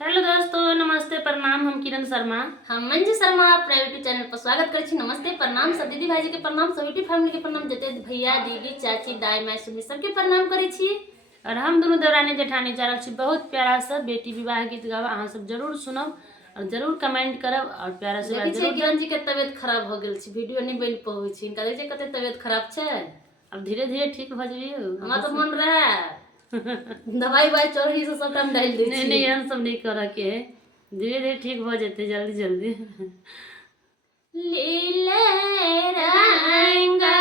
Hello दोस्तों, नमस्ते प्रणाम। हम किरण शर्मा, हम मंजू शर्मा अपना यूट्यूब चैनल पर स्वागत करै छी। नमस्ते प्रणाम सब दीदी भाई जी के प्रणाम, सब यूट्यूब फैमिली के प्रणाम, जते भैया दीदी चाची दाई माई सुमी सबके प्रणाम करै छी। और हम दोनों देवरानी जेठानी जा रहल छी बहुत प्यारा सा बेटी विवाह गीत गाबा। अहाँ सब जरूर सुनब और जरूर कमेंट करब और प्यारा से देखै छी जरूर। किरण जी के तबियत खराब हो गेल छै, वीडियो नहीं बन पाबै छी। इनका देखै कते तबियत खराब छै। अब धीरे धीरे ठीक भ जाइए। हमरा तो मन रहे दवाई वाई चोरी से सब टाइम डाल दै छी। नहीं हम सब नहीं कर के है, धीरे धीरे ठीक हो जाते जल्दी जल्दी। लीले रंगा